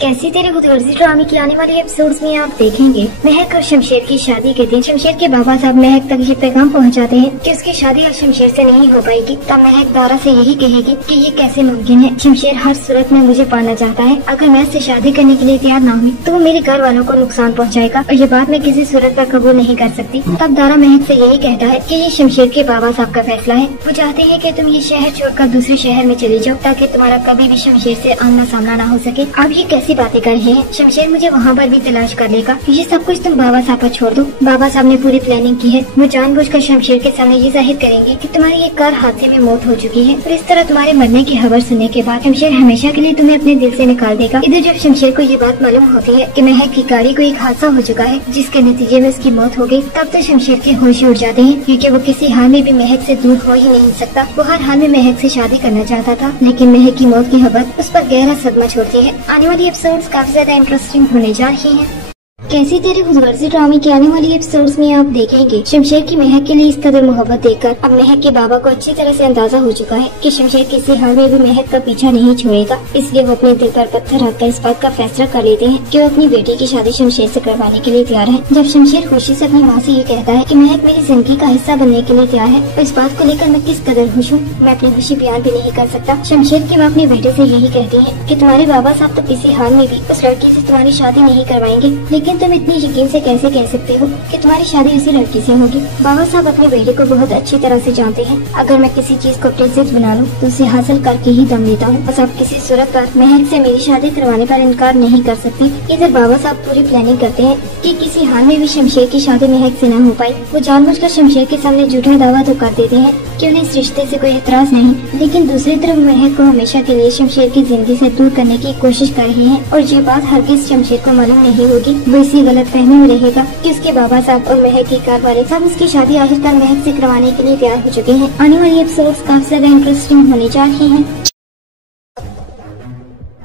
कैसी तेरे खुदगर्जी ड्रामे की आने वाले एपिसोड्स में आप देखेंगे महक और शमशेर की शादी के दिन शमशेर के बाबा साहब महक तक ये पैगाम पहुंचाते हैं कि उसकी शादी आज शमशेर से नहीं हो पाएगी। तब महक दारा से यही कहेगी कि ये कैसे मुमकिन है, शमशेर हर सूरत में मुझे पाना चाहता है। अगर मैं इससे शादी करने के लिए तैयार ना हुई तो वो मेरे घर वालों को नुकसान पहुँचाएगा और ये बात मैं किसी सूरत पर कबूल नहीं कर सकती। तब दारा महक से यही कहता है कि ये शमशेर के बाबा साहब का फैसला है। वो चाहते हैं कि तुम ये शहर छोड़कर दूसरे शहर में चले जाओ ताकि तुम्हारा कभी भी शमशेर से आमना सामना ना हो सके। अब ये कैसी बातें कर रहे हैं, शमशेर मुझे वहाँ पर भी तलाश कर लेगा। ये सब कुछ तुम बाबा साहब पर छोड़ दो। बाबा साहब ने पूरी प्लानिंग की है। वो जानबूझकर शमशेर के सामने ये जाहिर करेंगे कि तुम्हारी ये कार हादसे में मौत हो चुकी है और इस तरह तुम्हारे मरने की खबर सुनने के बाद शमशेर हमेशा के लिए तुम्हें अपने दिल से निकाल देगा। इधर जब शमशेर को ये बात मालूम होती है कि महक की गाड़ी को एक हादसा हो चुका है जिसके नतीजे में उसकी मौत हो गई, तब तो शमशेर के होश उड़ जाते हैं क्योंकि वो किसी हाल में भी महक से दूर हो ही नहीं सकता। वो हर हाल में महक से शादी करना चाहता था, लेकिन महक की मौत की खबर उस पर गहरा सदमा छोड़ती है। आने वाली एपिसोड्स काफी ज्यादा इंटरेस्टिंग होने जा रही हैं। कैसी तेरे खुदगर्जी ड्रामे के आने वाली एपिसोड्स में आप देखेंगे शमशेर की महक के लिए इस कदर मोहब्बत देखकर अब महक के बाबा को अच्छी तरह से अंदाजा हो चुका है कि शमशेर किसी हाल में भी महक का पीछा नहीं छोड़ेगा। इसलिए वो अपने दिल पर पत्थर रखकर इस बात का फैसला कर लेते हैं कि वो अपनी बेटी की शादी शमशेर से करवाने के लिए तैयार है। जब शमशेर खुशी से अपनी माँ से ये कहता है कि महक मेरी जिंदगी का हिस्सा बनने के लिए तैयार है तो इस बात को लेकर मैं किस कदर खुश हूँ, मैं अपनी खुशी बयान भी नहीं कर सकता। शमशेर की माँ अपने बेटे से यही कहती है कि तुम्हारे बाबा साहब तो किसी हाल में भी उस लड़की से तुम्हारी शादी नहीं करवाएंगे, लेकिन तुम इतनी यकीन से कैसे कह सकते हो कि तुम्हारी शादी उसी लड़की से होगी। बाबा साहब अपने बेटे को बहुत अच्छी तरह से जानते हैं। अगर मैं किसी चीज को अपनी जिद बना लूं तो उसे हासिल करके ही दम लेता हूँ। बस अब किसी सूरत पर महक से मेरी शादी करवाने पर इनकार नहीं कर सकती। इधर बाबा साहब पूरी प्लानिंग करते हैं कि किसी हाल में भी शमशेर की शादी महक से न हो पाई। वो जानबूझकर शमशेर के सामने झूठा दावा तो कर देते हैं कि उन्हें इस रिश्ते से कोई एतराज नहीं, लेकिन दूसरी तरफ महक को हमेशा के लिए शमशेर की जिंदगी से दूर करने की कोशिश कर रही है और ये बात हरगिज शमशेर को मालूम नहीं होगी। वो इसी गलतफहमी में रहेगा कि उसके बाबा साहब और महक की कार वाले सब उसकी शादी आखिरकार महक से करवाने के लिए तैयार हो चुके हैं। आने वाली एपिसोड्स काफी ज्यादा इंटरेस्टिंग होने जा रही हैं।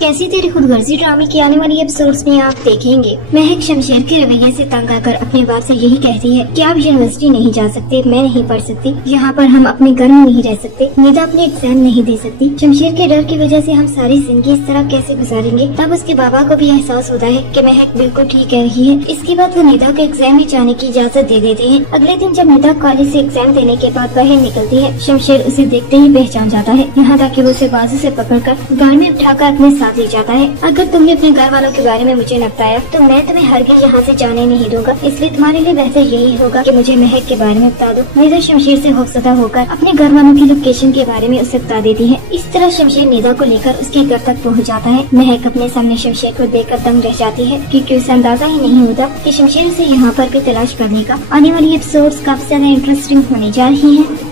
कैसी तेरी खुदगर्जी ड्रामे की आने वाली एपिसोड्स में आप देखेंगे महक शमशेर के रवैये से तंग आकर अपने बाप से यही कहती है कि आप यूनिवर्सिटी नहीं जा सकते, मैं नहीं पढ़ सकती, यहाँ पर हम अपने घर में नहीं रह सकते, निदा अपने एग्जाम नहीं दे सकती। शमशेर के डर की वजह से हम सारी जिंदगी इस तरह कैसे गुजारेंगे। तब उसके बाबा को भी एहसास होता है कि महक बिल्कुल ठीक कह रही है। इसके बाद वो निदा को एग्जाम में जाने की इजाजत दे देते हैं। अगले दिन जब निदा कॉलेज से एग्जाम देने के बाद बाहर निकलती है, शमशेर उसे देखते ही पहचान जाता है, यहाँ तक कि वो उसे बाजू से पकड़कर गाड़ी में उठाकर अपने साथ ले जाता है। अगर तुमने अपने घर वालों के बारे में मुझे न बताया तो मैं तुम्हें हरगिज यहाँ से जाने नहीं दूंगा, इसलिए तुम्हारे लिए बेहतर यही होगा कि मुझे महक के बारे में बता दो। निदा शमशेर से खौफजदा होकर अपने घर वालों की लोकेशन के बारे में उसे बता देती है। इस तरह शमशेर निदा को लेकर उसके घर तक पहुँच जाता है। महक अपने सामने शमशेर को देखकर दंग रह जाती है क्योंकि उसे अंदाजा ही नहीं होता कि शमशेर उसे यहाँ पर भी तलाश कर लेगा। आने वाली एपिसोड्स काफी ज्यादा इंटरेस्टिंग होने जा रही है।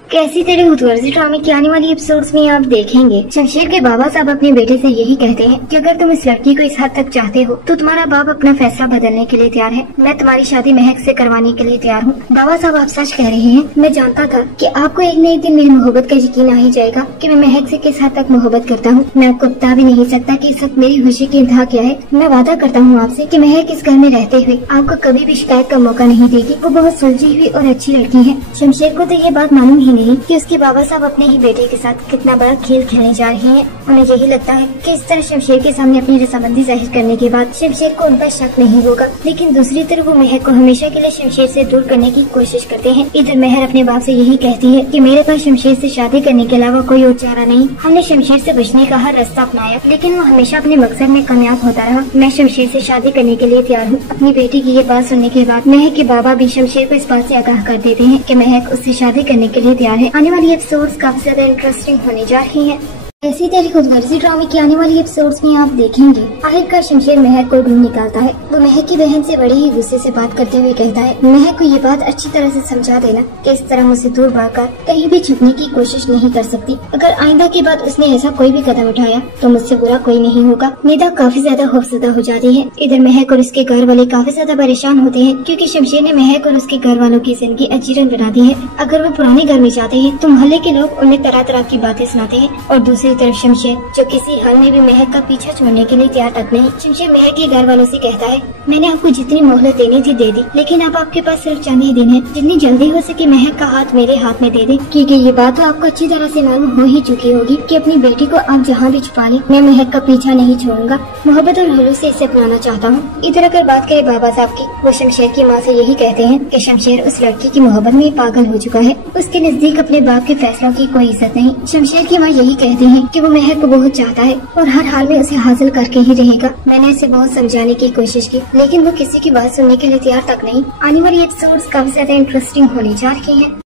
कैसी तेरे खुदगर्जी ड्रामे की आने वाली एपिसोड्स में आप देखेंगे शमशेर के बाबा साहब अपने बेटे से यही कहते हैं कि अगर तुम इस लड़की को इस हद तक चाहते हो तो तुम्हारा बाप अपना फैसला बदलने के लिए तैयार है। मैं तुम्हारी शादी महक से करवाने के लिए तैयार हूँ। बाबा साहब आप सच कह रहे हैं। मैं जानता था कि आपको एक न एक दिन मेरी मोहब्बत का यकीन आ ही जाएगा कि मैं महक से किस हद तक मोहब्बत करता हूँ। मैं आपको बता भी नहीं सकता कि इस वक्त मेरी खुशी की इंतहा क्या है। मैं वादा करता हूँ आपसे कि महक इस घर में रहते हुए आपको कभी भी शिकायत का मौका नहीं देगी। वो बहुत सुलझी हुई और अच्छी लड़की है। शमशेर को तो ये बात मालूम ही नहीं कि उसके बाबा साहब अपने ही बेटे के साथ कितना बड़ा खेल खेलने जा रहे हैं। उन्हें यही लगता है कि इस तरह शमशेर के सामने अपनी रजामंदी जाहिर करने के बाद शमशेर को उन पर शक नहीं होगा, लेकिन दूसरी तरफ वो महक को हमेशा के लिए शमशेर से दूर करने की कोशिश करते हैं। इधर महर अपने बाप से यही कहती है कि मेरे पास शमशेर से शादी करने के अलावा कोई और चारा नहीं। हमने शमशेर से बचने का हर रास्ता अपनाया, लेकिन वो हमेशा अपने मकसद में कामयाब होता रहा। मैं शमशेर से शादी करने के लिए तैयार हूँ। अपनी बेटी की ये बात सुनने के बाद महक के बाबा भी शमशेर को इस बात से आगाह कर देते हैं कि महक उससे शादी करने के लिए तैयार है। आने वाली एपिसोड्स काफी ज्यादा इंटरेस्टिंग होने जा रही है। ऐसी तेरी खुदगर्जी ड्रामे की आने वाली एपिसोड्स में आप देखेंगे आखिरकार शमशेर महक को ढूंढ निकालता है। वो महक की बहन से बड़े ही गुस्से से बात करते हुए कहता है, महक को ये बात अच्छी तरह से समझा देना कि इस तरह मुझसे दूर भागकर कहीं भी छुपने की कोशिश नहीं कर सकती। अगर आइंदा के बाद उसने ऐसा कोई भी कदम उठाया तो मुझसे बुरा कोई नहीं होगा। निदा काफी ज्यादा खौफजदा हो जाती है। इधर महक और उसके घर वाले काफी ज्यादा परेशान होते हैं क्योंकि शमशेर ने महक और उसके घर वालों की जिंदगी अजीरन बना दी है। अगर वो पुराने घर में जाते हैं तो मोहल्ले के लोग उन्हें तरह तरह की बातें सुनाते हैं और दूसरी दूसरी तरफ शमशेर, जो किसी हाल में भी महक का पीछा छोड़ने के लिए तैयार तक नहीं। शमशेर महक के घर वालों से कहता है, मैंने आपको जितनी मोहलत देनी थी दे दी, लेकिन अब आपके पास सिर्फ चंद ही दिन है। जितनी जल्दी हो सके महक का हाथ मेरे हाथ में दे दे, क्योंकि ये बात तो आपको अच्छी तरह से मालूम हो ही चुकी होगी कि अपनी बेटी को आप जहाँ भी छुपा ले, मैं महक का पीछा नहीं छोड़ूंगा। मोहब्बत और हुलूस से इसे अपनाना चाहता हूँ। इधर अगर बात करें बाबा साहब की, वो शमशेर की माँ से यही कहते हैं कि शमशेर उस लड़की की मोहब्बत में पागल हो चुका है। उसके नजदीक अपने बाप के फैसलों की कोई इज्जत नहीं। शमशेर की माँ यही कहती है कि वो महक को बहुत चाहता है और हर हाल में उसे हासिल करके ही रहेगा। मैंने इसे बहुत समझाने की कोशिश की, लेकिन वो किसी की बात सुनने के लिए तैयार तक नहीं। आने वाली एपिसोड्स काफी ज्यादा इंटरेस्टिंग होने जा रही हैं।